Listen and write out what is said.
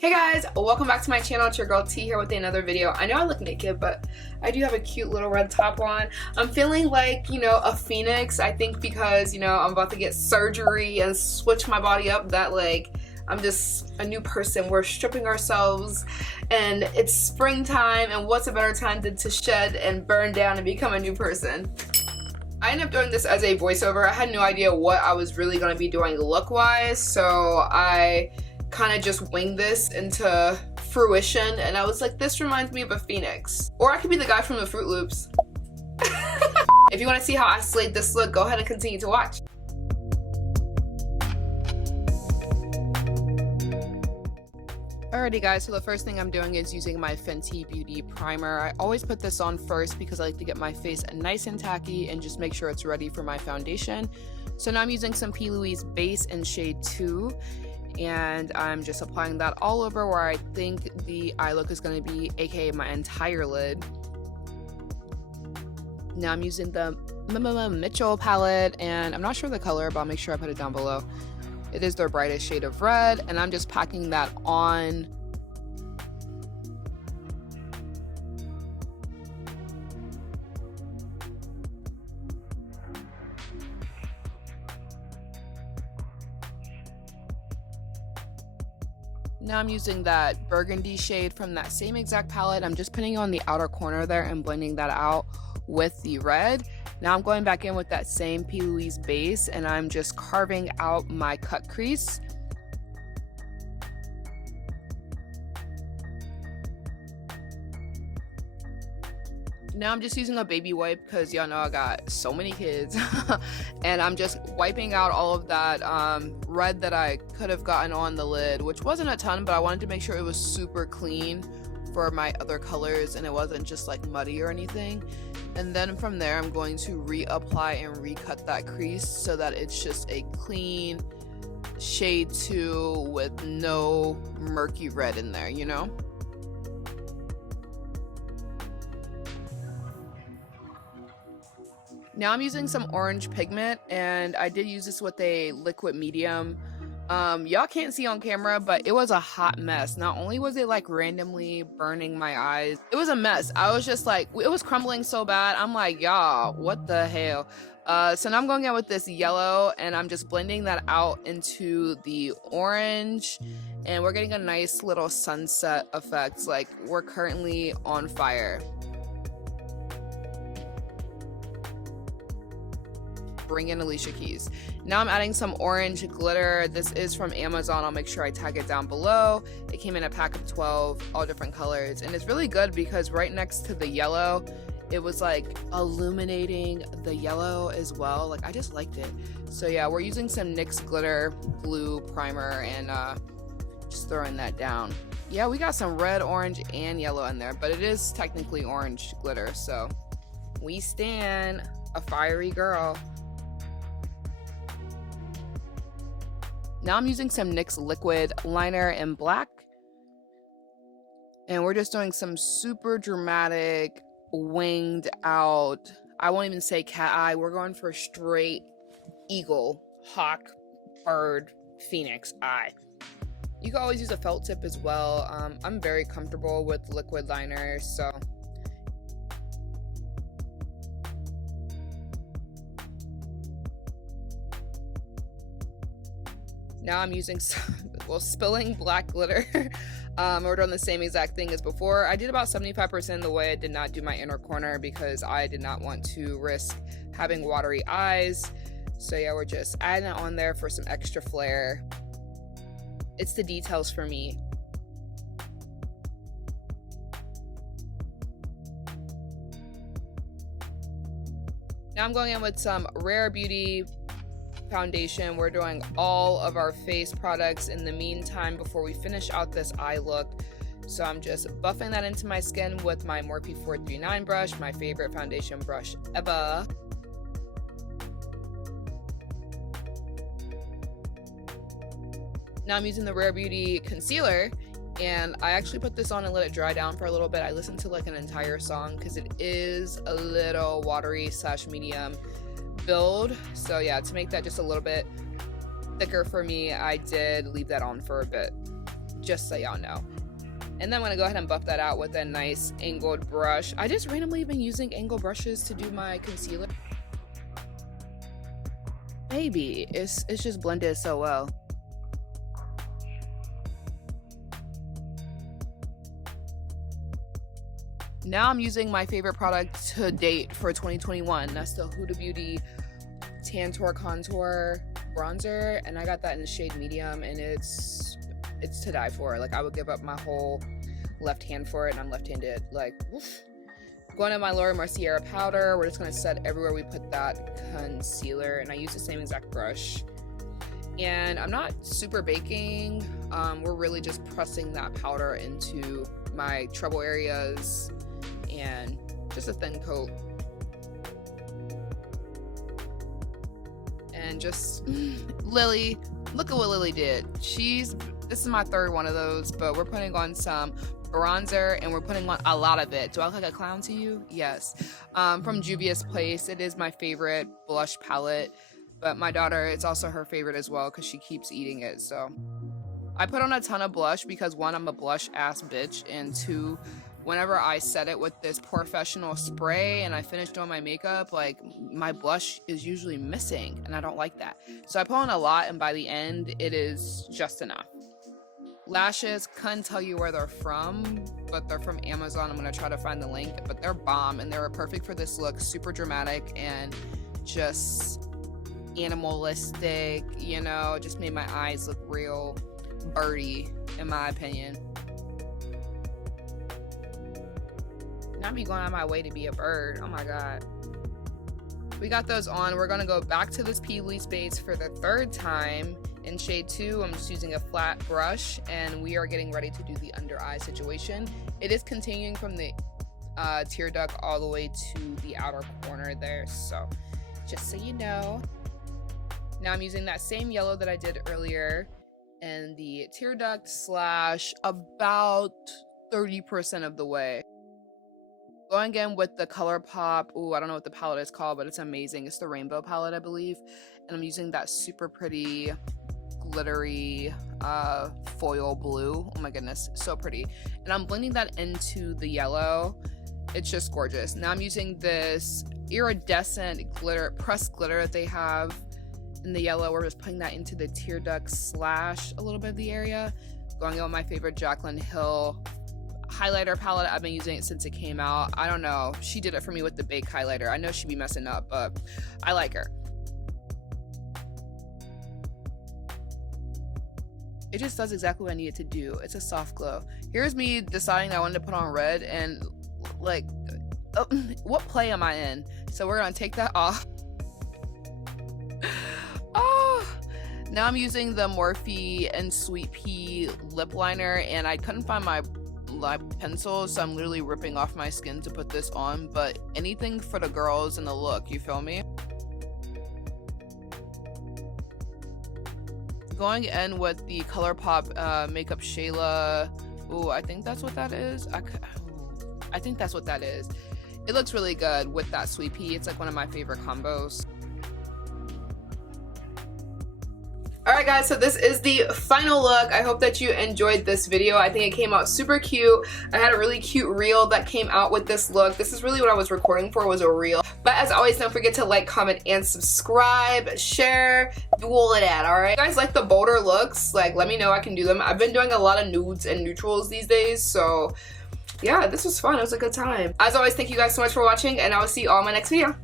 Hey guys, welcome back to my channel. It's your girl T here with another video. I know I look naked, but I do have a cute little red top on. I'm feeling like, a phoenix. I think because, I'm about to get surgery and switch my body up, that I'm just a new person. We're stripping ourselves and it's springtime, and what's a better time than to shed and burn down and become a new person. I ended up doing this as a voiceover. I had no idea what I was really going to be doing look-wise, so I kind of just winged this into fruition, and I was like, this reminds me of a phoenix. Or I could be the guy from the Fruit Loops. If you want to see how I slayed this look, go ahead and continue to watch. Alrighty guys, so the first thing I'm doing is using my Fenty Beauty primer. I always put this on first because I like to get my face nice and tacky and just make sure it's ready for my foundation. So now I'm using some P. Louise base in shade 2. And I'm just applying that all over where I think the eye look is going to be, aka my entire lid. Now I'm using the Mitchell palette, and I'm not sure the color, but I'll make sure I put it down below. It is their brightest shade of red, and I'm just packing that on. Now I'm using that burgundy shade from that same exact palette. I'm just putting it on the outer corner there and blending that out with the red. Now I'm going back in with that same P. Louise base, and I'm just carving out my cut crease. Now I'm just using a baby wipe because y'all know I got so many kids and I'm just wiping out all of that red that I could have gotten on the lid, which wasn't a ton, but I wanted to make sure it was super clean for my other colors and it wasn't just like muddy or anything. And then from there I'm going to reapply and recut that crease so that it's just a clean shade 2 with no murky red in there, Now I'm using some orange pigment, and I did use this with a liquid medium. Y'all can't see on camera, but it was a hot mess. Not only was it randomly burning my eyes, it was a mess. I was just it was crumbling so bad. I'm like, y'all, what the hell? So now I'm going in with this yellow, and I'm just blending that out into the orange, and we're getting a nice little sunset effect. We're currently on fire. Bring in Alicia Keys. Now I'm adding some orange glitter. This is from Amazon. I'll make sure I tag it down below. It came in a pack of 12, all different colors, and it's really good because right next to the yellow, it was illuminating the yellow as well. I just liked it. So yeah, we're using some NYX glitter glue primer and just throwing that down. Yeah, we got some red, orange, and yellow in there, but it is technically orange glitter, so we stan a fiery girl. Now I'm using some NYX liquid liner in black, and we're just doing some super dramatic winged out, I won't even say cat eye, we're going for a straight eagle, hawk, bird, phoenix eye. You can always use a felt tip as well. I'm very comfortable with liquid liners, so now I'm using spilling black glitter. We're doing the same exact thing as before. I did about 75% of the way. I did not do my inner corner because I did not want to risk having watery eyes. So yeah, we're just adding it on there for some extra flair. It's the details for me. Now I'm going in with some Rare Beauty foundation. We're doing all of our face products in the meantime before we finish out this eye look. So I'm just buffing that into my skin with my Morphe 439 brush, my favorite foundation brush ever. Now I'm using the Rare Beauty concealer, and I actually put this on and let it dry down for a little bit. I listened to an entire song because it is a little watery / medium build, so yeah, to make that just a little bit thicker for me, I did leave that on for a bit. just so y'all know. And then I'm gonna go ahead and buff that out with a nice angled brush. I just randomly been using angled brushes to do my concealer. Maybe it's just blended so well. Now I'm using my favorite product to date for 2021. That's the Huda Beauty Tantor Contour Bronzer, and I got that in the shade medium, and it's to die for. Like, I would give up my whole left hand for it, and I'm left-handed. Like, woof. Going to my Laura Mercier powder, we're just going to set everywhere we put that concealer, and I use the same exact brush. And I'm not super baking. We're really just pressing that powder into my trouble areas, and just a thin coat. And just Lily, look at what Lily did. This is my third one of those, but we're putting on some bronzer, and we're putting on a lot of it. Do I look like a clown to you? Yes. From Juvia's Place. It is my favorite blush palette, but my daughter, it's also her favorite as well because she keeps eating it. So I put on a ton of blush because, one, I'm a blush ass bitch, and two, whenever I set it with this professional spray and I finish doing my makeup, like, my blush is usually missing, and I don't like that. So I put on a lot, and by the end, it is just enough. Lashes, couldn't tell you where they're from, but they're from Amazon. I'm gonna try to find the link, but they're bomb, and they were perfect for this look. Super dramatic and just animalistic, you know, just made my eyes look real birdie, in my opinion. Not me going out of my way to be a bird. Oh my god. We got those on. We're gonna go back to this P. base for the third time. In shade 2, I'm just using a flat brush, and we are getting ready to do the under eye situation. It is continuing from the tear duct all the way to the outer corner there, so just so you know. Now I'm using that same yellow that I did earlier in the tear duct slash about 30% of the way. Going in with the ColourPop, ooh, I don't know what the palette is called, but it's amazing. It's the Rainbow palette, I believe. And I'm using that super pretty, glittery foil blue. Oh my goodness, so pretty. And I'm blending that into the yellow. It's just gorgeous. Now I'm using this iridescent glitter, pressed glitter that they have in the yellow. We're just putting that into the tear duct slash a little bit of the area. Going in with my favorite Jaclyn Hill highlighter palette. I've been using it since it came out. I don't know, she did it for me with the Bake highlighter. I know she'd be messing up, but I like her. It just does exactly what I need it to do. It's a soft glow. Here's me deciding that I wanted to put on red, and like, what play am I in? So we're gonna take that off. Oh, now I'm using the Morphe and Sweet Pea lip liner, and I couldn't find my pencil, so I'm literally ripping off my skin to put this on, but anything for the girls in the look, you feel me? Going in with the ColourPop Makeup Shayla. Ooh, I think that's what that is. I think that's what that is. It looks really good with that Sweet Pea. It's like one of my favorite combos. Alright guys, so this is the final look. I hope that you enjoyed this video. I think it came out super cute. I had a really cute reel that came out with this look. This is really what I was recording for, was a reel. But as always, don't forget to like, comment, and subscribe, share, do all of that, alright? If you guys like the bolder looks, like, let me know, I can do them. I've been doing a lot of nudes and neutrals these days, so yeah, this was fun. It was a good time. As always, thank you guys so much for watching, and I will see you all in my next video.